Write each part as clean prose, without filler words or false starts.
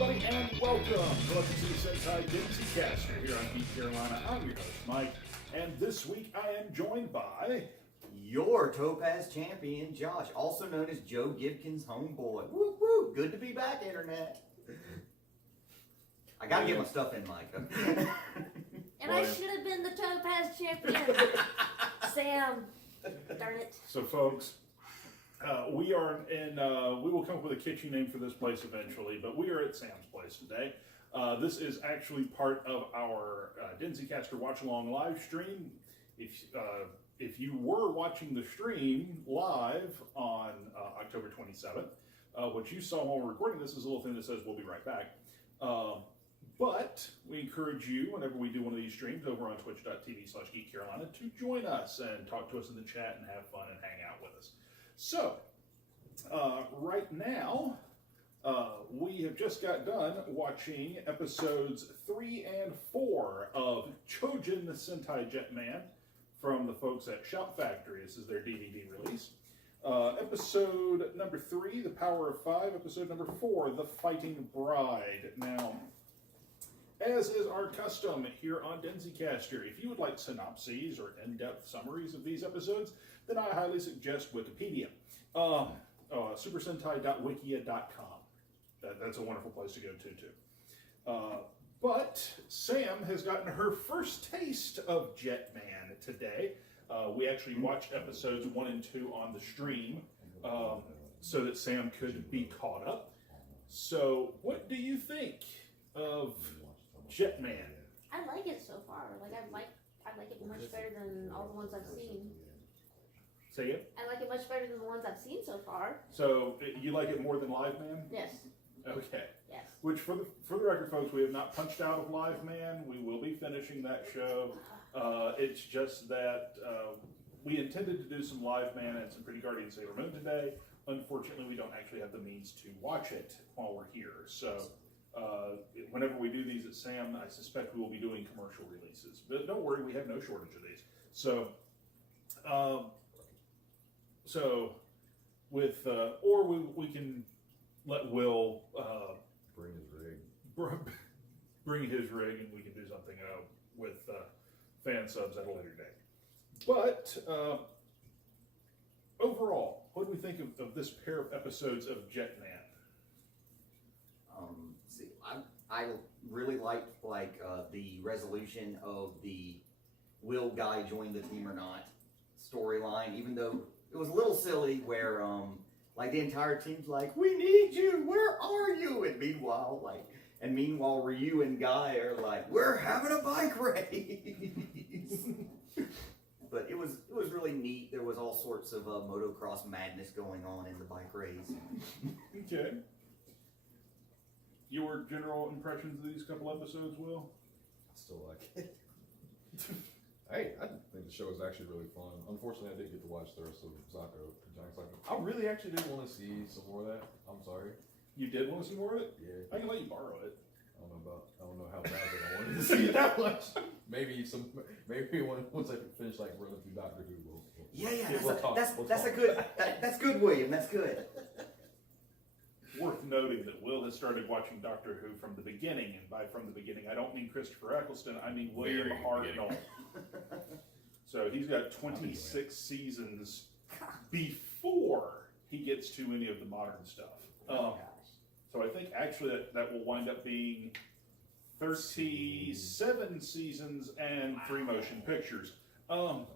everybody, and welcome to Chojin Sentai Denizcaster here on Geek Carolina. I'm your host, Mike, and this week I am joined by your Topaz champion, Josh, also known as Joe Gibkin's homeboy. Woo woo! Good to be back, Internet. I gotta get my stuff in, Mike. And I should have been the Topaz champion. Sam. Darn it. So, folks, we are in, we will come up with a kitschy name for this place eventually, but we are at Sam's place today. This is actually part of our Denizcaster Watch Along live stream. If you were watching the stream live on October 27th, what you saw while we're recording this is a little thing that says we'll be right back. But we encourage you, whenever we do one of these streams over on twitch.tv/geekcarolina, to join us and talk to us in the chat and have fun and hang out with us. So, right now, we have just got done watching episodes 3 and 4 of Chojin Sentai Jetman from the folks at Shout Factory. This is their DVD release. Episode number 3, The Power of 5. Episode number 4, The Fighting Bride. Now, as is our custom here on Denizcaster, if you would like synopses or in-depth summaries of these episodes, then I highly suggest Wikipedia. supersentai.wikia.com. That's a wonderful place to go to. But Sam has gotten her first taste of Jetman today. We actually watched episodes 1 and 2 on the stream so that Sam could be caught up. So, what do you think of Jetman? I like it so far. I like it much better than all the ones I've seen. Say it? I like it much better than the ones I've seen so far. So, you like it more than Live Man? Yes. Okay. Yes. Which, for the record, folks, we have not punched out of Live Man. We will be finishing that show. It's just that we intended to do some Live Man and some Pretty Guardian Sailor Moon today. Unfortunately, we don't actually have the means to watch it while we're here. So, whenever we do these at Sam, I suspect we will be doing commercial releases. But don't worry, we have no shortage of these. So, with or we can let Will bring his rig. Bring his rig, and we can do something with fan subs at a later date. But overall, what do we think of this pair of episodes of Jetman? I really liked the resolution of the will Guy join the team or not storyline, even though it was a little silly where the entire team's like, we need you, where are you? And meanwhile Ryu and Guy are like, we're having a bike race. But it was really neat. There was all sorts of motocross madness going on in the bike race. Okay. Your general impressions of these couple episodes, Will? I still like it. Hey, I think the show is actually really fun. Unfortunately, I didn't get to watch the rest of Zako. I really actually did want to see some more of that. I'm sorry. You did want to see more of it? Yeah. I can let you borrow it. I don't know how bad I wanted to see it that much. Maybe once I finish running through Doctor Who, we'll That's good, William. That's good. Worth noting that Will has started watching Doctor Who from the beginning, and by from the beginning, I don't mean Christopher Eccleston, I mean William Hartnell. So he's got 26 seasons before he gets to any of the modern stuff. So I think actually that will wind up being 37 seasons and 3 motion pictures. Well,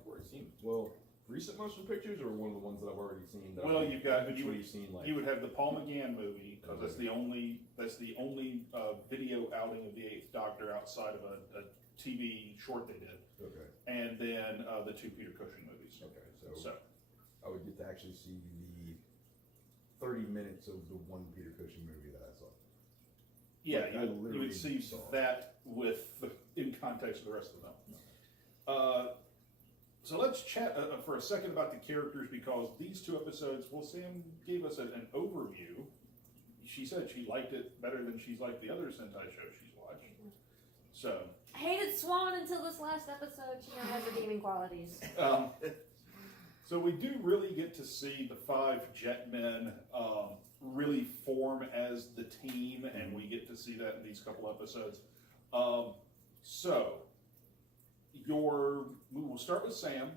recent motion pictures or one of the ones that I've already seen? Well, you would have the Paul McGann movie, because that's the only video outing of the 8th Doctor outside of a TV short they did. Okay. And then the 2 Peter Cushing movies. Okay, so I would get to actually see the 30 minutes of the one Peter Cushing movie that I saw. Yeah, you would see that in context of the rest of the film. So let's chat for a second about the characters, because these 2 episodes, well, Sam gave us an overview. She said she liked it better than she's liked the other Sentai shows she's watched. So I hated Swan until this last episode. She now has redeeming qualities. So we do really get to see the 5 Jetmen really form as the team, and we get to see that in these couple episodes. So, we will start with Sam.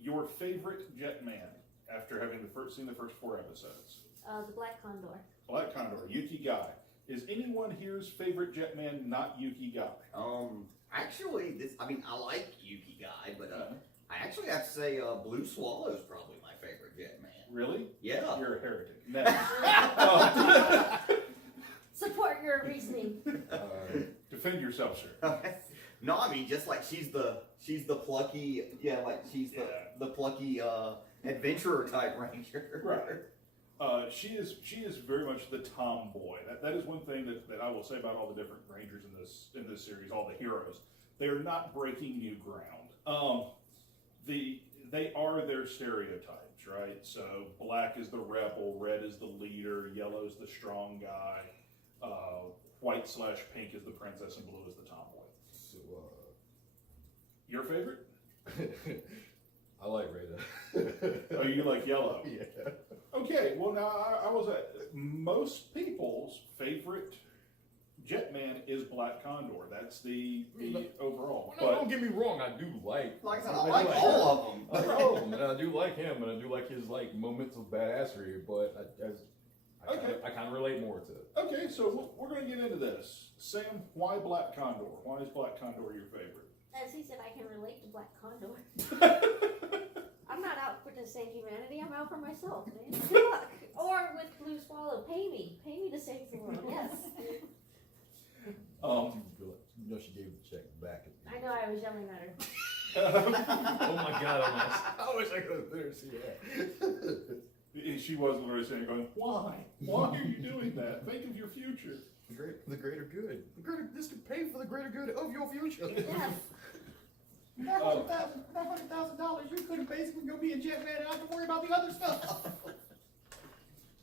Your favorite Jetman after having seen the first 4 episodes? The Black Condor. Black Condor, Yuki Gai. Is anyone here's favorite Jetman not Yuki Gai? Actually, I like Yuki Gai, but I actually have to say Blue Swallow's probably my favorite Jetman. Really? Yeah. You're a heretic. Next. Support your reasoning. Defend yourself, sir. No, I mean just like she's the plucky, the plucky adventurer type ranger. Right. She is very much the tomboy. That is one thing that I will say about all the different rangers in this series, all the heroes. They are not breaking new ground. They are their stereotypes, right? So black is the rebel, red is the leader, yellow is the strong guy, white/pink is the princess, and blue is the tomboy. So, Your favorite? I like Rada. Oh, you like yellow? Yeah. Okay, well now I was at most people's favorite Jetman is Black Condor. That's the overall. No, don't get me wrong. I do like. Like I said, I like all of them. I like all of them, and I do like him, and I do like his moments of badassery. But I kind of relate more to it. Okay, so we're going to get into this. Sam, why Black Condor? Why is Black Condor your favorite? As he said, I can relate to Black Condor. I'm not out for the same humanity. I'm out for myself, man. Good luck. Or with Blue Swallow, pay me to save the world. Yes. You know, she gave the check back. I know. I was yelling at her. Oh my God! I wish I could have let her see that. She was literally saying, going, why? Why are you doing that? Think of your future. The greater good. This could pay for the greater good of your future. Yes. That $100,000, you could have basically go be a Jetman and not have to worry about the other stuff.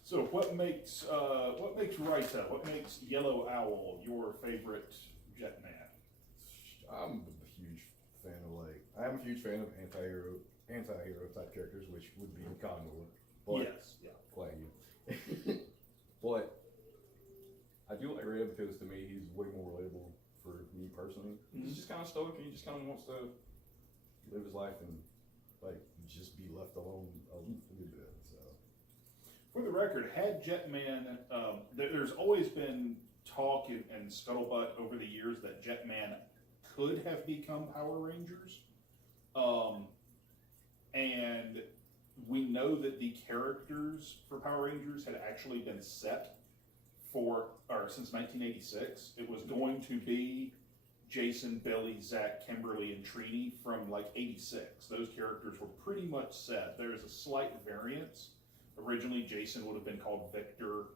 So what makes Raita, what makes Yellow Owl your favorite Jetman? I'm a huge fan of anti-hero type characters, which would be Condor. But, yes, yeah. Quite you. But I do like Red because to me he's way more relatable for me personally. He's just kind of stoic and he just kind of wants to live his life and just be left alone a little bit. So. For the record, had Jetman, there's always been talk and scuttlebutt over the years that Jetman could have become Power Rangers. And we know that the characters for Power Rangers had actually been set since 1986. It was going to be Jason, Billy, Zach, Kimberly, and Trini from 86. Those characters were pretty much set. There's a slight variance. Originally, Jason would have been called Victor.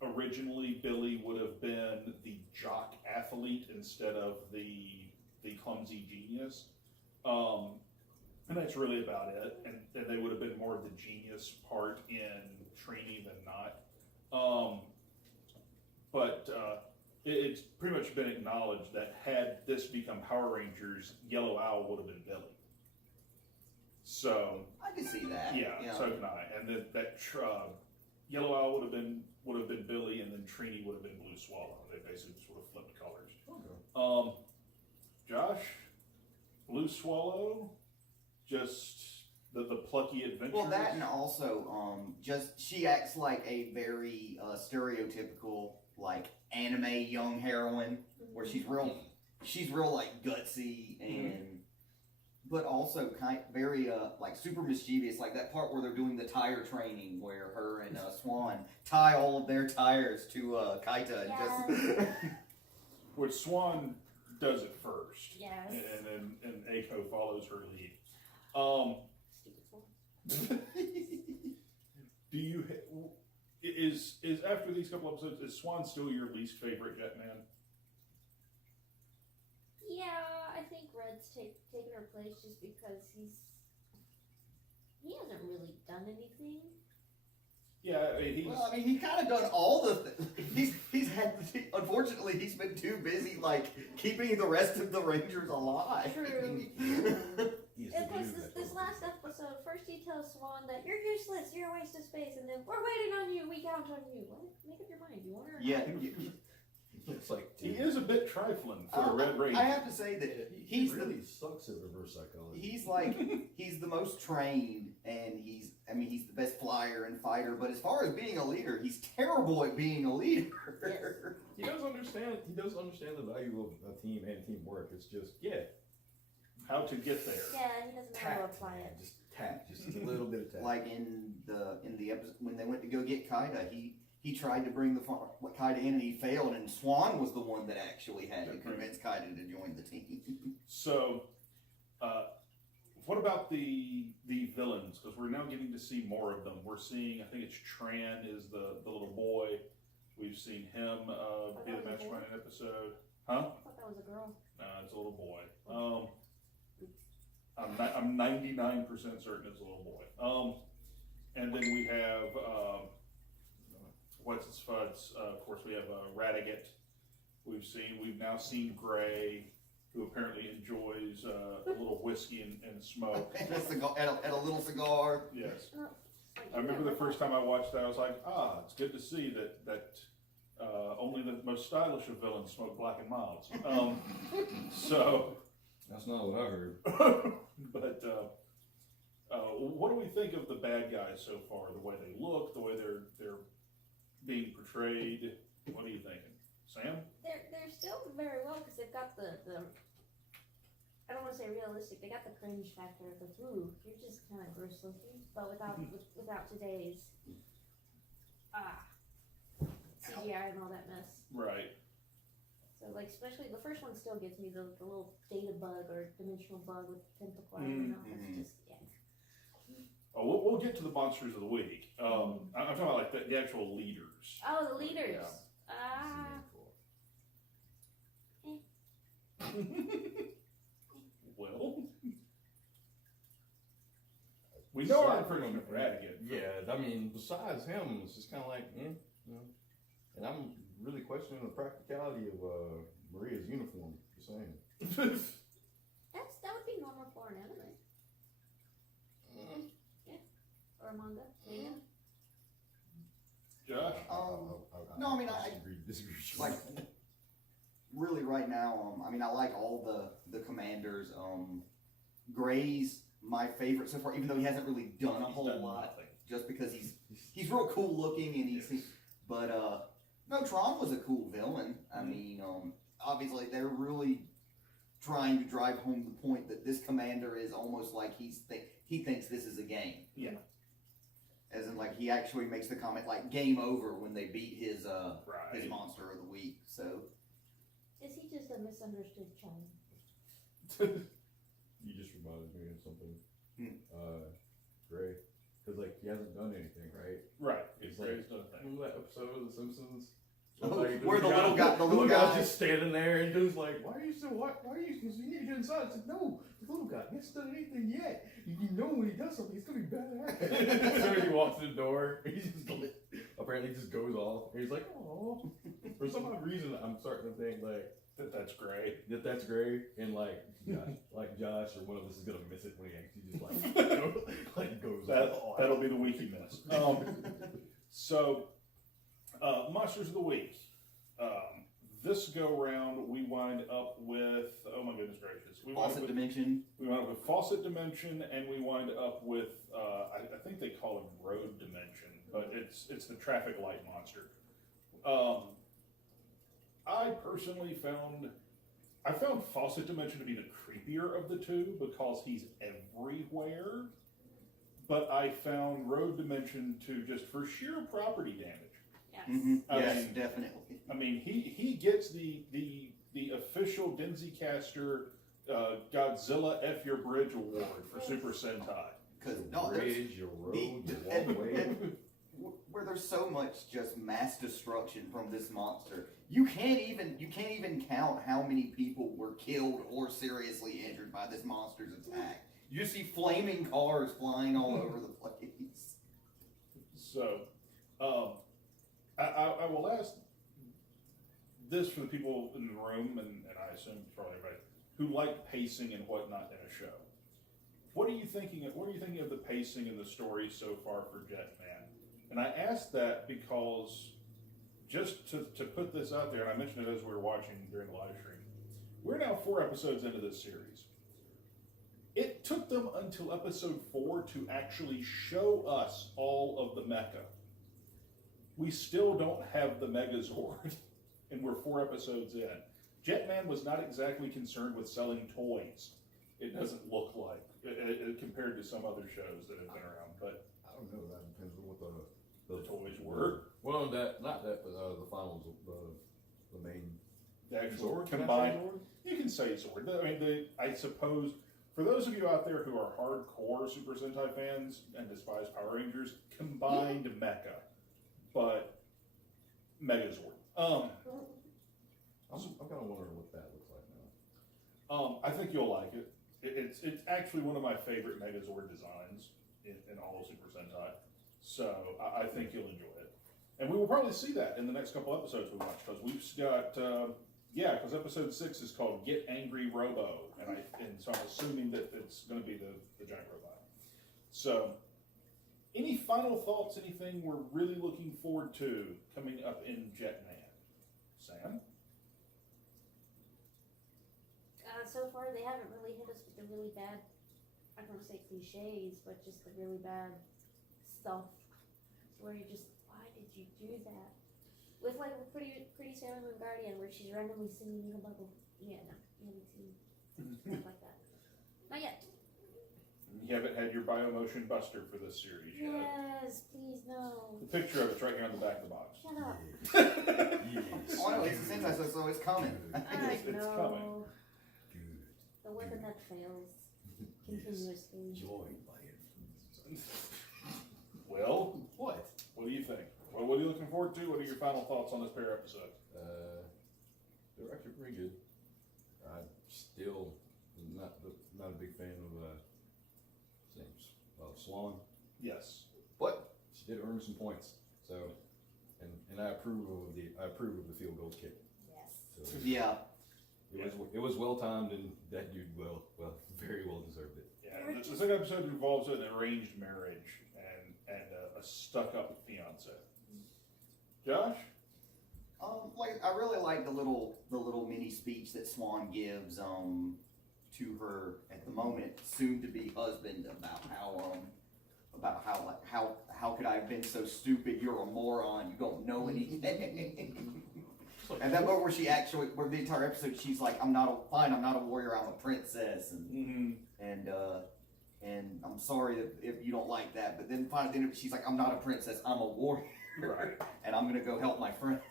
Originally, Billy would have been the jock athlete instead of the clumsy genius. And that's really about it. And they would have been more of the genius part in Trini than not. But it's pretty much been acknowledged that had this become Power Rangers, Yellow Owl would have been Billy. So I can see that. Yeah. So can I. And that Yellow Owl would have been Billy, and then Trini would have been Blue Swallow. They basically just would have flipped colors. Okay. Josh, Blue Swallow, just the plucky adventure. Well, that and also just she acts like a very stereotypical anime young heroine, where she's real gutsy and but also very super mischievous, like that part where they're doing the tire training where her and Swan tie all of their tires to Kaita and just which Swan does it first. Yes. And Aiko follows her lead. Stupid Swan. Do you is after these couple episodes, is Swan still your least favorite Jetman? Yeah, I think Red's taken her place just because he hasn't really done anything. Yeah, he's kind of done all the unfortunately he's been too busy keeping the rest of the Rangers alive. True. He's the Of course, dude that this goes- last episode, first he tells Swan that you're useless, you're a waste of space, and then we're waiting on you, we count on you. What? Make up your mind. You want her? Or Yeah, not? It's like He is a bit trifling for a Red Ranger. I have to say that he he's really sucks at reverse psychology. he's like he's the most trained, and he's the best flyer and fighter. But as far as being a leader, he's terrible at being a leader. He does understand. He does understand the value of a team and teamwork. It's just How to get there. Yeah, he doesn't know how to tact, apply man. it. Just tact, just a little bit of tact. Like in the episode when they went to go get Kaida, he tried to bring Kaida in and he failed, and Swan was the one that actually had to convince Kaida to join the team. So, what about the villains? Because we're now getting to see more of them. We're seeing, I think it's Tran is the little boy. We've seen him be the mastermind in an episode. Huh? I thought that was a girl. No, it's a little boy. I'm 99% certain it's a little boy. And then we have what's his fuds? Of course, we have Radigat. We've now seen Gray, who apparently enjoys a little whiskey and smoke. And a little cigar. Yes. Like, I remember the first time I watched that, I was like, it's good to see that only the most stylish of villains smoke black and milds. So, That's not what I heard. but what do we think of the bad guys so far? The way they look, the way they're being portrayed. What are you thinking, Sam? They're still very well because they've got the I don't want to say realistic. They got the cringe factor of the ooh, you're just kind of gross looking, but without today's CGI and all that mess. Right. So like especially the first one still gets me the little data bug or dimensional bug with tentacle arm and all. It's just Oh, we'll get to the monsters of the week. I'm talking about like the actual leaders. Oh, the leaders. Well, we know our impression of Radigan. Yeah, I mean, besides him, it's just kind of like, you know. And I'm really questioning the practicality of Maria's uniform. Just saying. That would be normal for an anime. Yeah. Or a manga. Yeah. Josh? No, I mean, I disagree. like really right now. I like all the commanders. Gray's my favorite so far, even though he hasn't really done a whole lot. Nothing. Just because he's real cool looking and but no, Tron was a cool villain. I mean, obviously they're really trying to drive home the point that this commander is almost like he thinks this is a game. Yeah. As in, like, he actually makes the comment like "game over" when they beat his Right. monster of the week. So Is he just a misunderstood child? You just reminded me of something. Gray. Because, like, he hasn't done anything, right? Right. It's Gray's like, done a thing. remember that episode of The Simpsons? where the little guy just standing there and dude's like, why are you because you need to get inside. It's like, no, the little guy, he hasn't done anything yet. You know when he does something, he's gonna be badass. As soon as he walks in the door, he just apparently just goes off. And he's like, oh. For some odd reason, I'm starting to think like That's Gray. that's Gray, and Josh or one of us is gonna miss it when he actually just goes off. That'll be the week he missed. So, monsters of the week. This go round, we wind up with, oh my goodness gracious, Faucet Dimension. We wind up with Faucet Dimension, and we wind up with I think they call him Road Dimension, but it's the traffic light monster. I personally found Faucet Dimension to be the creepier of the two because he's everywhere, but I found Road Dimension to just for sheer property damage. Yes. Mm-hmm. Yes, mean, definitely. I mean, he gets the official Denizcaster Godzilla F Your Bridge Award for Super Sentai. Because bridge, your road, your walkway. where there's so much just mass destruction from this monster, you can't even count how many people were killed or seriously injured by this monster's attack. You just see flaming cars flying all over the place. So, I will ask this for the people in the room, and I assume probably everybody, who like pacing and whatnot in a show. what are you thinking of the pacing and the story so far for Jetman? And I asked that because just to put this out there, and I mentioned it as we were watching during the live stream, we're now 4 episodes into this series. It took them until episode 4 to actually show us all of the mecha. We still don't have the Megazord, and we're 4 episodes in. Jetman was not exactly concerned with selling toys. It doesn't look like, compared to some other shows that have been around. But I don't know. That depends on what the toys were. Well, not that, but the finals, the main. The actual Zord? combined. Zord? You can say Zord. I mean, I suppose for those of you out there who are hardcore Super Sentai fans and despise Power Rangers, combined mecha, but Megazord. I'm kind of wondering what that looks like now. I think you'll like it. It's actually one of my favorite Megazord designs in all of Super Sentai. So I think you'll enjoy it. And we will probably see that in the next couple episodes we watch, because we've got, because episode 6 is called Get Angry Robo. And so I'm assuming that it's going to be the giant robot. So, any final thoughts, anything we're really looking forward to coming up in Jetman? Sam? So far, they haven't really hit us with the really bad, I don't want to say cliches, but just the really bad stuff. Where you're just, why did you do that? With like a pretty Sailor Moon Guardian, where she's randomly singing in a bubble. Yeah, no, you haven't seen stuff like that. Not yet. You haven't had your Biomotion Buster for this series yet. Yes, please, no. The picture of it's right here on the back of the box. Shut up. Yes. Oh, no, it's a Sentai, so it's coming. I It's know. coming. Good. The weapon that fails continuously. Joined by influence. Well, What? what do you think? Well, what are you looking forward to? What are your final thoughts on this pair of episodes? They're actually pretty good. I'm still not a big fan of Swan, Yes. but she did earn some points. So, and I approve of the field goal kick. Yes. So Yeah. it was well timed, and that dude very well deserved it. Yeah. The second episode involves an arranged marriage and a stuck-up fiance. Josh? I really like the little mini speech that Swan gives to her at the moment soon to be husband about how could I have been so stupid? You're a moron. You don't know anything. And that moment where the entire episode she's like, I'm not a warrior. I'm a princess, and I'm sorry if you don't like that. But then finally she's like, I'm not a princess. I'm a warrior. Right. And I'm gonna go help my friends.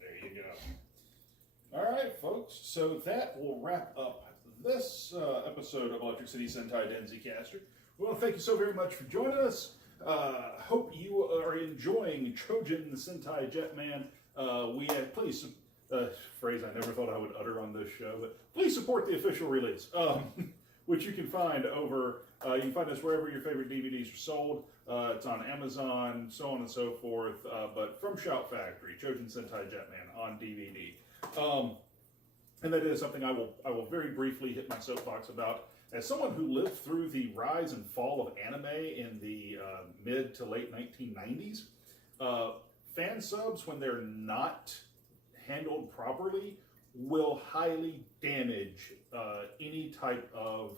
There you go. All right, folks. So that will wrap up this episode of Electric City Sentai Denizcaster. We want to thank you so very much for joining us. Hope you are enjoying Chojin Sentai Jetman. Please, phrase I never thought I would utter on this show, but please support the official release, which you can find over. You can find us wherever your favorite DVDs are sold. It's on Amazon, so on and so forth. But from Shout Factory, Chojin Sentai Jetman on DVD. And that is something I will very briefly hit my soapbox about. As someone who lived through the rise and fall of anime in the mid to late 1990s, fan subs, when they're not handled properly, will highly damage any type of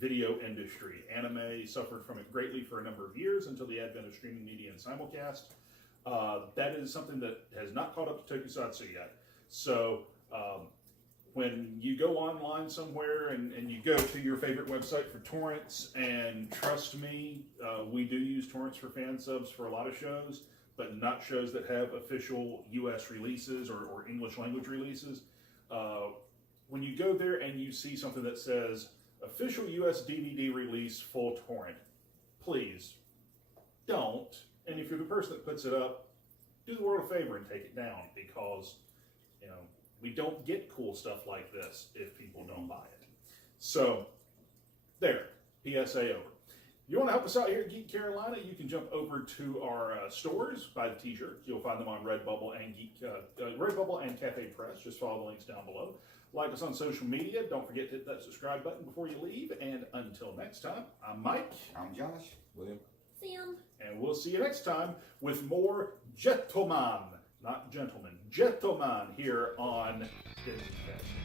video industry. Anime suffered from it greatly for a number of years until the advent of streaming media and simulcast. That is something that has not caught up to Tokusatsu yet. So when you go online somewhere and you go to your favorite website for torrents, and trust me, we do use torrents for fan subs for a lot of shows, but not shows that have official US releases or English language releases. When you go there and you see something that says official US DVD release full torrent, please don't. And if you're the person that puts it up, do the world a favor and take it down, because we don't get cool stuff like this if people don't buy it. So there, PSA over. You want to help us out here at Geek Carolina? You can jump over to our stores, buy the t-shirts. You'll find them on Redbubble and Redbubble and Cafe Press. Just follow the links down below. Like us on social media. Don't forget to hit that subscribe button before you leave. And until next time, I'm Mike. I'm Josh. William. Sam. And we'll see you next time with more Jetman, not gentlemen, Jetman here on Denizcaster.